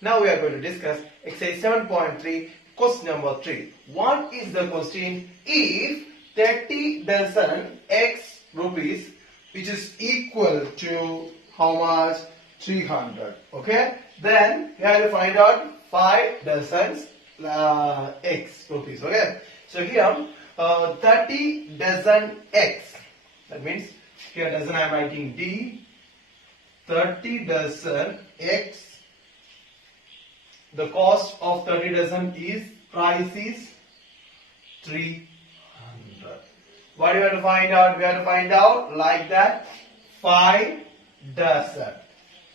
Now we are going to discuss exercise 7.3, question number 3. What is the question? If 30 dozen x rupees, which is equal to how much? 300. Okay. Then we have to find out 5 dozens x rupees. Okay. So here 30 dozen x. That means here dozen I am writing D. 30 dozen x. The cost of 30 dozen is, price is 300. What do we have to find out? We have to find out like that 5 dozen.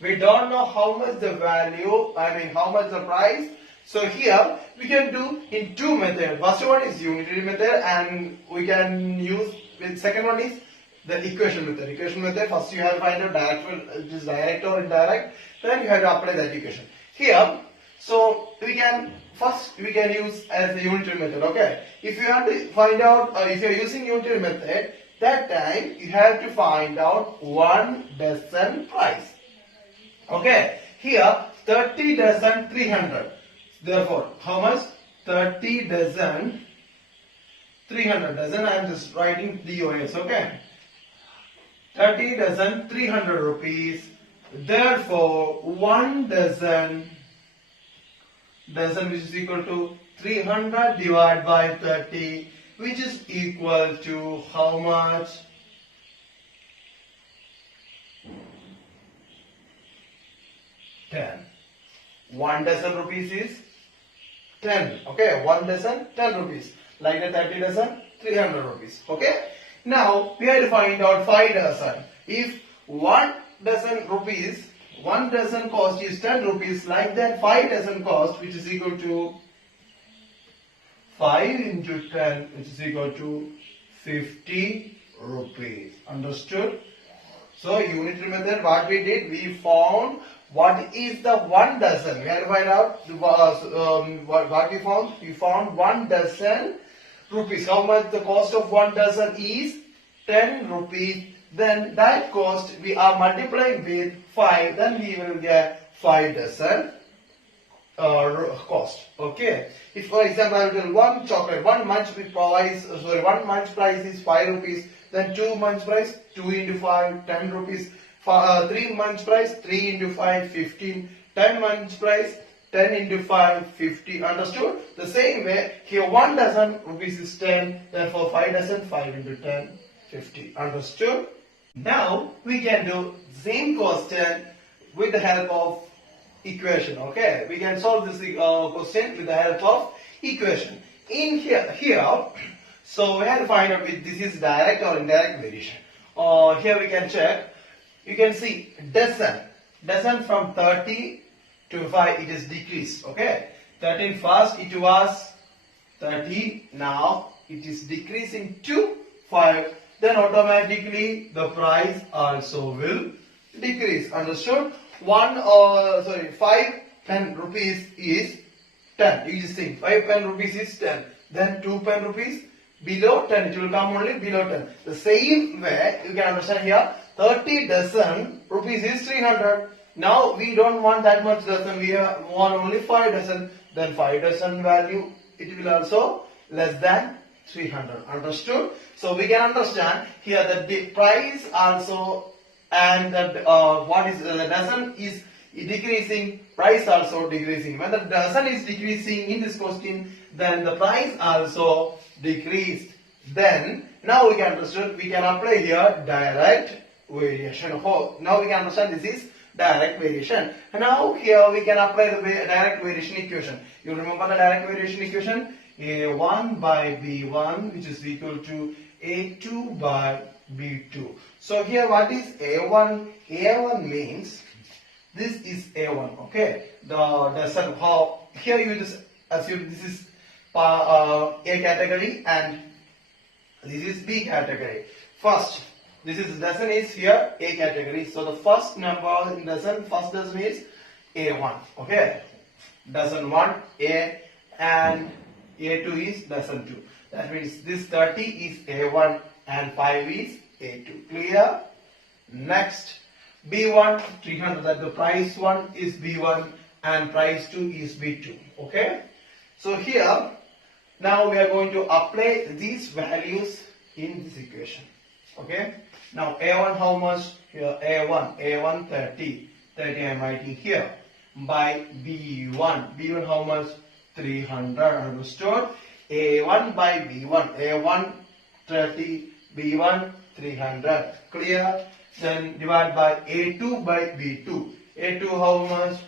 We don't know how much the value, how much the price. So here we can do in two methods. First one is unitary method, and we can use the second one is the equation method. Equation method, first you have to find out direct or indirect. Then you have to apply that equation. Here, so we can use as the unitary method. Okay. If you have to find out, if you are using unitary method, that time you have to find out 1 dozen price. Okay. Here 30 dozen 300. Therefore, how much? 30 dozen 300 dozen. I am just writing DOS. Okay. 30 dozen 300 rupees. Therefore, 1 dozen which is equal to 300 divided by 30, which is equal to how much? 10. 1 dozen rupees is 10. Okay, 1 dozen 10 rupees. Like the 30 dozen 300 rupees. Okay. Now we have to find out 5 dozen. If 1 dozen rupees, 1 dozen cost is 10 rupees, like that 5 dozen cost, which is equal to 5 into 10, which is equal to 50 rupees. Understood? So unitary method, what we did, we found what is the 1 dozen. We have to find out what we found. We found 1 dozen rupees. How much the cost of 1 dozen is? 10 rupees. Then that cost we are multiplying with 5. Then we will get 5 dozen cost. Okay. If for example I will tell 1 chocolate, 1 munch price, 1 munch price is 5 rupees. Then 2 munch price, 2 into 5, 10 rupees. 3 munch price, 3 into 5, 15. 10 munch price, 10 into 5, 50. Understood? The same way, here 1 dozen rupees is 10. Therefore 5 dozen, 5 into 10, 50. Understood? Now we can do same question with the help of equation. Okay, we can solve this question with the help of equation. In here, so we have to find out if this is direct or indirect variation. Here we can check. You can see dozen from 30 to 5 it is decreased. Okay, 13 first it was 30. Now it is decreasing to 5. Then automatically the price also will decrease. Understood? 5 pen rupees is 10. You just think 5 pen rupees is 10. Then 2 pen rupees below 10. It will come only below 10. The same way you can understand here 30 dozen rupees is 300. Now we don't want that much dozen. We want only 5 dozen. Then 5 dozen value it will also less than 300. Understood? So we can understand here that the price also and that what is the dozen is decreasing, price also decreasing. When the dozen is decreasing in this question, then the price also decreased. Then now we can understand, we can apply here direct variation. Now we can understand this is direct variation. Now here we can apply the direct variation equation. You remember the direct variation equation? A1 by B1, which is equal to A2 by B2. So here what is A1? A1 means this is A1. Okay. Here you just assume this is A category and this is B category. First, this is dozen is here A category. So the first number in dozen, first dozen is A1. Okay. Dozen 1 A and A2 is dozen 2. That means this 30 is A1 and 5 is A2. Clear? Next, B1 300, that the price one is B1 and price 2 is B2. Okay. So here, now we are going to apply these values in this equation. Okay. Now A1 how much? Here A1 30 I am writing here, by B1 how much? 300. Understood? A1 by B1, A1 30, B1 300. Clear? Then divide by A2 by B2. A2 how much?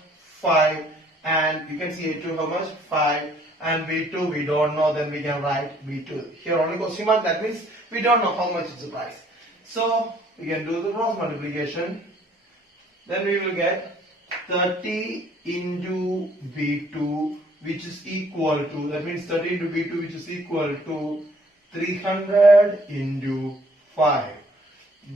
5. And you can see A2 how much? 5. And B2 we don't know, then we can write B2. Here only question mark, that means we don't know how much is the price. So we can do the cross multiplication. Then we will get 30 into B2, which is equal to, that means 30 into B2, which is equal to 300 into 5.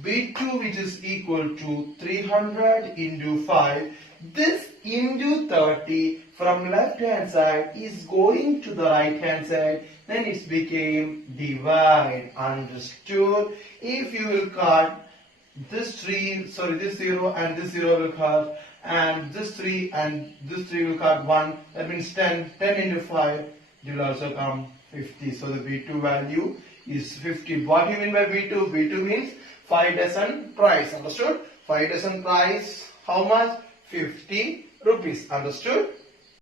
B2, which is equal to 300 into 5. This into 30 from left hand side is going to the right hand side. Then it became divide. Understood? If you will cut this 0 and this 0 will cut, and this 3 and this 3 will cut 1, that means 10 into 5, it will also come 50. So the B2 value is 50. What do you mean by B2? B2 means 5 dozen price. Understood? 5 dozen price, how much? 50 rupees. Understood?